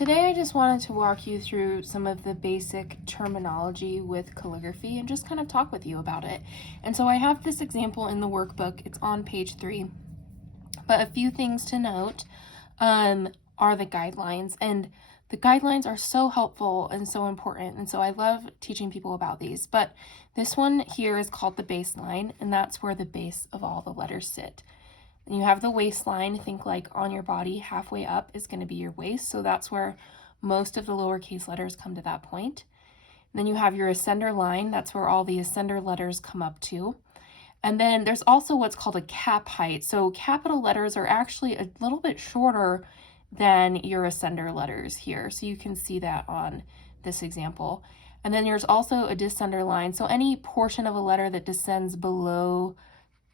Today I just wanted to walk you through some of the basic terminology with calligraphy and just kind of talk with you about it. And so I have this example in the workbook. It's on page 3. But a few things to note are the guidelines. And the guidelines are so helpful and so important. And so I love teaching people about these. But this one here is called the baseline, and that's where the base of all the letters sit. And you have the waistline. Think like on your body, halfway up is going to be your waist. So that's where most of the lowercase letters come to that point. And then you have your ascender line. That's where all the ascender letters come up to. And then there's also what's called a cap height. So capital letters are actually a little bit shorter than your ascender letters here. So you can see that on this example. And then there's also a descender line. So any portion of a letter that descends below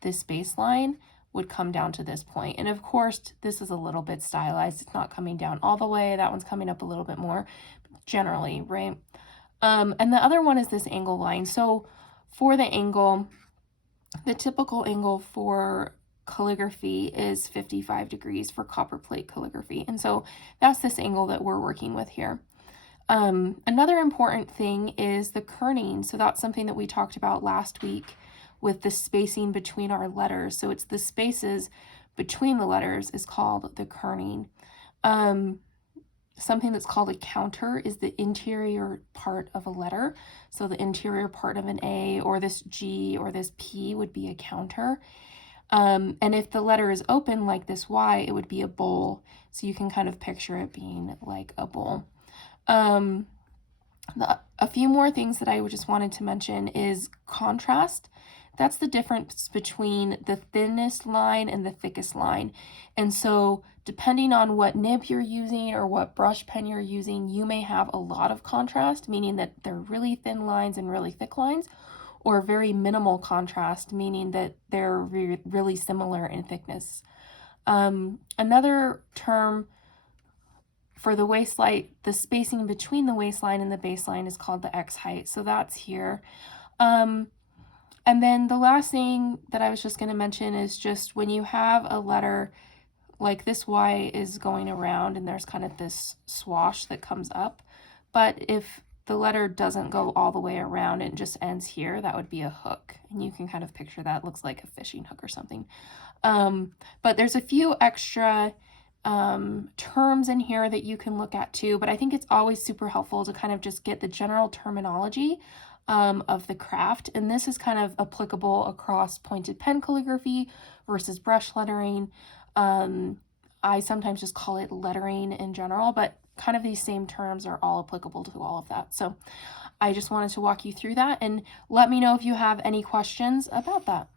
this baseline would come down to this point. And of course, this is a little bit stylized. It's not coming down all the way. That one's coming up a little bit more generally, right? And the other one is this angle line. So for the angle, the typical angle for calligraphy is 55 degrees for copperplate calligraphy. And so that's this angle that we're working with here. Another important thing is the kerning. So that's something that we talked about last week with the spacing between our letters. So it's the spaces between the letters is called the kerning. Something that's called a counter is the interior part of a letter. So the interior part of an A or this G or this P would be a counter. And if the letter is open like this Y, it would be a bowl. So you can kind of picture it being like a bowl. A few more things that I just wanted to mention is contrast. That's the difference between the thinnest line and the thickest line. And so depending on what nib you're using or what brush pen you're using, you may have a lot of contrast, meaning that they're really thin lines and really thick lines, or very minimal contrast, meaning that they're really similar in thickness. Another term for the waistline, the spacing between the waistline and the baseline is called the X height. So that's here. And then the last thing that I was just going to mention is just when you have a letter like this Y is going around and there's kind of this swash that comes up. But if the letter doesn't go all the way around and just ends here, that would be a hook. And you can kind of picture that. It looks like a fishing hook or something. But there's a few extra terms in here that you can look at too. But I think it's always super helpful to kind of just get the general terminology of the craft, and this is kind of applicable across pointed pen calligraphy versus brush lettering. I sometimes just call it lettering in general, but kind of these same terms are all applicable to all of that. So I just wanted to walk you through that, and let me know if you have any questions about that.